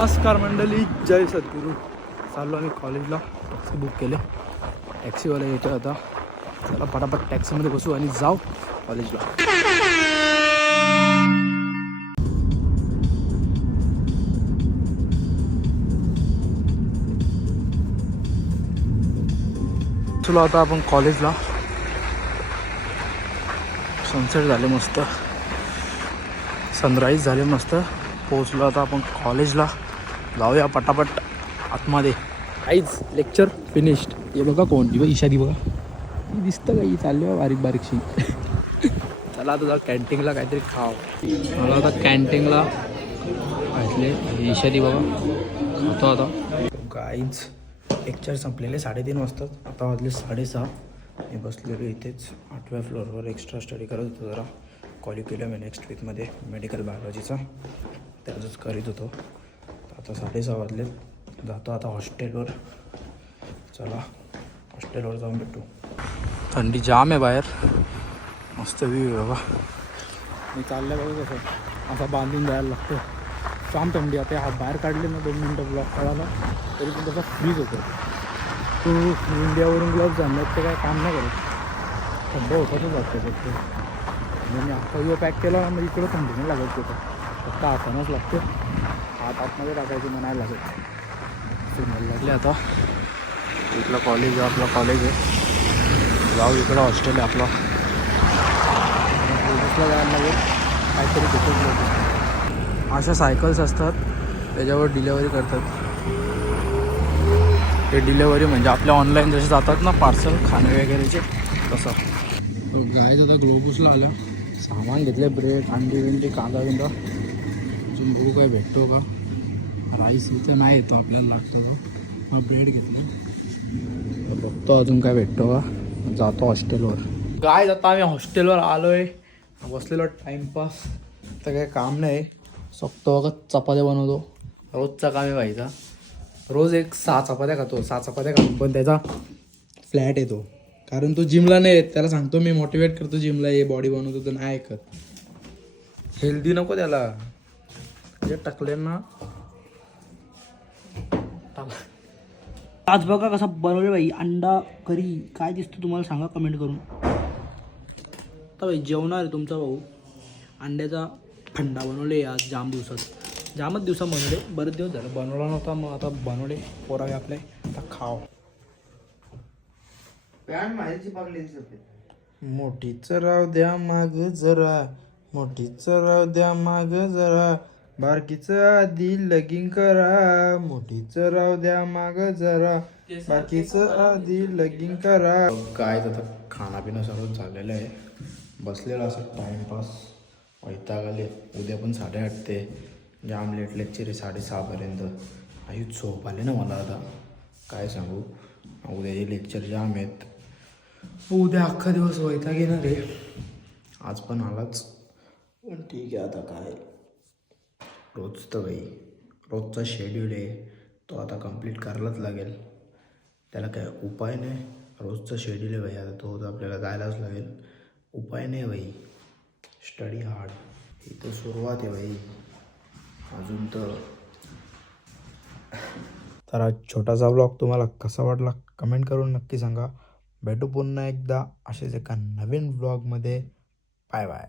नमस्कार मंडळी, जय सद्गुरू. चाललो आम्ही कॉलेजला. टॅक्सी बुक केले. टॅक्सीवाला येतो आता. चला पटापट टॅक्सीमध्ये बसू आणि जाऊ कॉलेजला. चलो आता आपण कॉलेजला. सनसेट झाले मस्त, सनराईज झाले मस्त. पोहोचलो आता आपण कॉलेजला. जाऊया पटापट आतमध्ये. काहीच लेक्चर फिनिश्ड. हे बघा कोण ती ईशादी बघा, ही दिसतं काही चालली बारीक बारीकशी. चला आता जाऊ कॅन्टीनला काहीतरी खाव. मला आता कॅन्टीनला घातले. ईशादी बघा खातो आता. काहीच लेक्चर संपलेले 3:30 वाजता. आता वाजले 6:30. मी बसलेलो इथेच 8व्या फ्लोअरवर. एक्स्ट्रा स्टडी करत होतो जरा. कॉलिक्युलम आहे नेक्स्ट वीकमध्ये मेडिकल बायोलॉजीचा, त्याचंच करीत होतो. आता 6:30 वाजले. जातो आता हॉस्टेलवर. चला हॉस्टेलवर जाऊन भेटू. थंडी जाम आहे बाहेर. मस्त व्ह्यू आहे बाबा. मी चाललं बघा कसं असा बांधून जायला लागतो. जाम थंडी. आता हात बाहेर काढले ना 2 मिनटं ब्लॉक काढायला तरी पण तसा फ्रीज होतो. तू इंडियावरून ग्लोव्ज आणण्यात ते काय काम नाही करत. थंड होतातच वाटतं फक्त. मी अख्खा व्हिडिओ पॅक केला ना मग इकडं थंडी नाही लागत होतं. फक्त हातानंच लागते. हात आतमध्ये टाकायचे म्हणायला लागत. सिग्नल लागले आता. इथलं कॉलेज आहे, आपलं कॉलेज आहे. जाऊ इकडं हॉस्टेल आहे आपला. ग्लोबसला जायला लागेल. काहीतरी घेतो. अशा सायकल्स असतात त्याच्यावर डिलेवरी करतात. ते डिलेवरी म्हणजे आपल्या ऑनलाईन जसे जातात ना पार्सल खाणे वगैरेचे तसं. गायच आता ग्लोबसला आलं. सामान घेतले. ब्रेड, अंडी बिंडी, कांदा बिंदा. अजून बघू काय भेटतो का. राईस इथं नाही येतो आपल्याला लागतो का. हा ब्रेड घेतला. बघतो अजून काय भेटतो का. जातो हॉस्टेलवर. काय आता आम्ही हॉस्टेलवर आलो आहे. बसलेलो टाईमपास. तर काही काम नाही. सोपतो बघा चपात्या बनवतो. रोजचा काम आहे व्हायचा. रोज 6 चपात्या खातो. 6 चपात्या खातो पण त्याचा फ्लॅट येतो. कारण तो जिमला नाही येत. त्याला सांगतो मी, मोटिवेट करतो जिमला ये बॉडी बनवतो तर नाही ऐकत. हेल्दी नको त्याला. जे टाकले ना. आज बघा कसा बनवले बाई अंडा करी. काय दिसतं तुम्हाला सांगा कमेंट करून. आता बाई जेवणार आहे तुमचा भाऊ. अंड्याचा थंडा बनवले आज. जामच दिवसा बनवले. बरेच दिवस झालं बनवला नव्हता. मग आता बनवले पोरावे आपले. आता खाव. मोठीच राव द्या माग जरा, मोठीच राव द्या माग जरा, बारकीच आधी लगीन करा, मोठीच राव द्या माग जरा, बारकीच आधी लगीन करा. काय आता खानापिना सर्व झालेलं आहे. बसलेलं असं टाइमपास. वैताग आले. उद्या पण 8:30 ते जाम लेट लेक्चर आहे 6:30 पर्यंत. आयुष झोप आले ना मला आता. काय सांगू. उद्याचे लेक्चर जाम आहेत. उद्या अख्खा दिवस वैताग येणार आहे. आज पण आलाच पण ठीक आहे. आता काय रोज तर बाई रोजचा शेड्यूल आहे तो आता कंप्लीट करायलाच लागेल. त्याला काय उपाय नाही. रोजचा शेड्यूल आहे बाई. आता तो आपल्याला जायलाच लागेल. उपाय नाही बाई. Study hard. ही तर सुरुवात आहे बाई. अजून तर आज छोटासा व्लॉग तुम्हाला कसा वाटला कमेंट करून नक्की सांगा. भेटू पुन्हा एकदा असेच एका नवीन व्लॉगमध्ये. Bye bye.